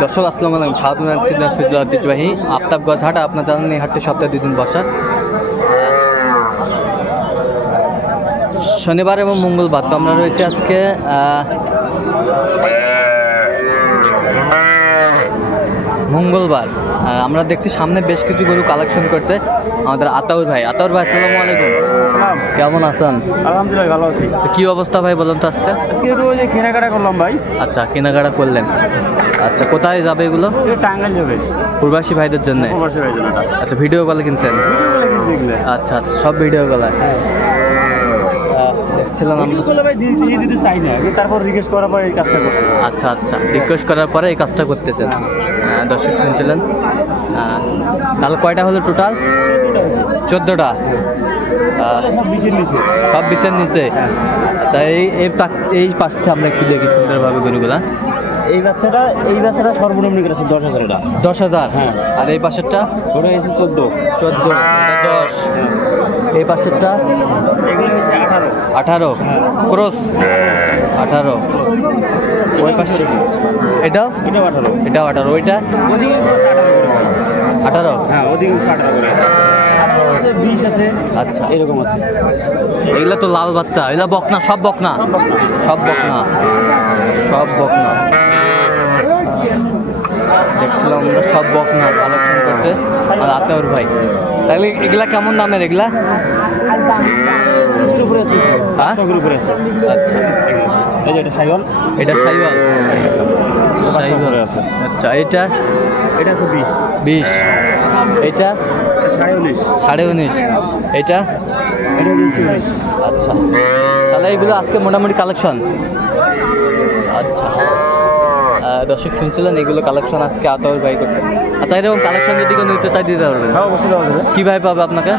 দর্শক আসসালামু আলাইকুম, স্বাগত জানাচ্ছি দিনাজপুর জেলার ঐতিহ্যবাহী আফতাবগঞ্জ হাট। আপনার জানেন এই হাটটি সপ্তাহে 2 দিন বসা, শনিবার এবং মঙ্গলবার। তো আমরা রয়েছি আজকে মঙ্গলবার। আমরা দেখছি সামনে বেশ কিছু গরু কালেকশন করছে আমাদের আতাউর ভাই। আতাউর ভাই আসসালামু আলাইকুম। কেমন আছেন? আলহামদুলিল্লাহ ভালো আছি। কি অবস্থা ভাই বলুন তো আজকে? একটু ওই যে কেনাকাটা করলাম ভাই। আচ্ছা, কেনাকাটা করলেন। আচ্ছা, কোথায় যাবে এগুলো? টাঙ্গাইল যাবে প্রবাসী ভাইদের জন্য। প্রবাসী ভাইদের জন্য। আচ্ছা, ভিডিও কলে কিনছেন? আচ্ছা আচ্ছা, সব ভিডিও কলে দেখছিলাম আমি। ভাই দিতে চাই না, তারপর রিকোয়েস্ট করার পর এই কাজটা করছি। আচ্ছা আচ্ছা, রিকোয়েস্ট করার পরে এই কাজটা করতেছেন। দর্শক শুনছিলেন। তাহলে কয়টা হলো টোটাল? 14টা। সব বিচের নিচে। আচ্ছা, এই পাশটা আমরা একটু দেখি সুন্দরভাবে গরুগুলা। এই বাচ্চাটা সর্বনিম্ন করেছে 10,000 টাকা। 10,000। হ্যাঁ। আর এই পাশেরটা? ওটা এসে 14। 10। এই পাশেরটা? এগুলো হচ্ছে 18। ক্রস 18। ওই পাশে এটাও? এটাও 18। ওইটা? অধিকাংশ 18। হ্যাঁ, অধিকাংশ 18 করে আছে। 20 আছে। আচ্ছা, এরকম আছে। এগুলা তো লাল বাচ্চা, এগুলা বকনা, সব বকনা। দেখছিলাম আমরা সব বকনা কালেকশন করছে আর আতাউর ভাই। তাহলে এগুলা কেমন দামের? এগুলা এটা সাইওয়াল। এটা সাইওয়াল। আচ্ছা, এটা আছে 20। এটা 19.5। এটা 19। আচ্ছা, তাহলে এইগুলো আজকে মোটামুটি কালেকশন। আচ্ছা, দর্শক শুনছিলেন এগুলো কালেকশন আজকে আতাউর ভাই করছে। আচ্ছা, এরকম কালেকশন যদি কেউ নিতে চাই দিতে পারবেন? হ্যাঁ, অবশ্যই দেওয়া যাবে। কীভাবে পাবে আপনাকে?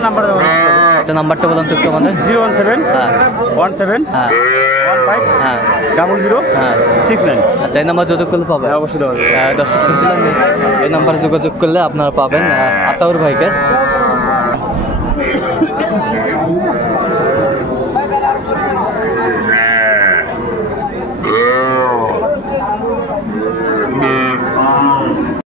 আচ্ছা, নাম্বারটা বলুন তো একটু আমাদের। 017 হ্যাঁ 17 হ্যাঁ 15 হ্যাঁ 00 হ্যাঁ 69। আচ্ছা, এই নাম্বার যোগাযোগ করলে পাবে? অবশ্যই দেওয়া যাবে। দর্শক শুনছিলেন এই নাম্বারে যোগাযোগ করলে আপনারা পাবেন আতাউর ভাইকে।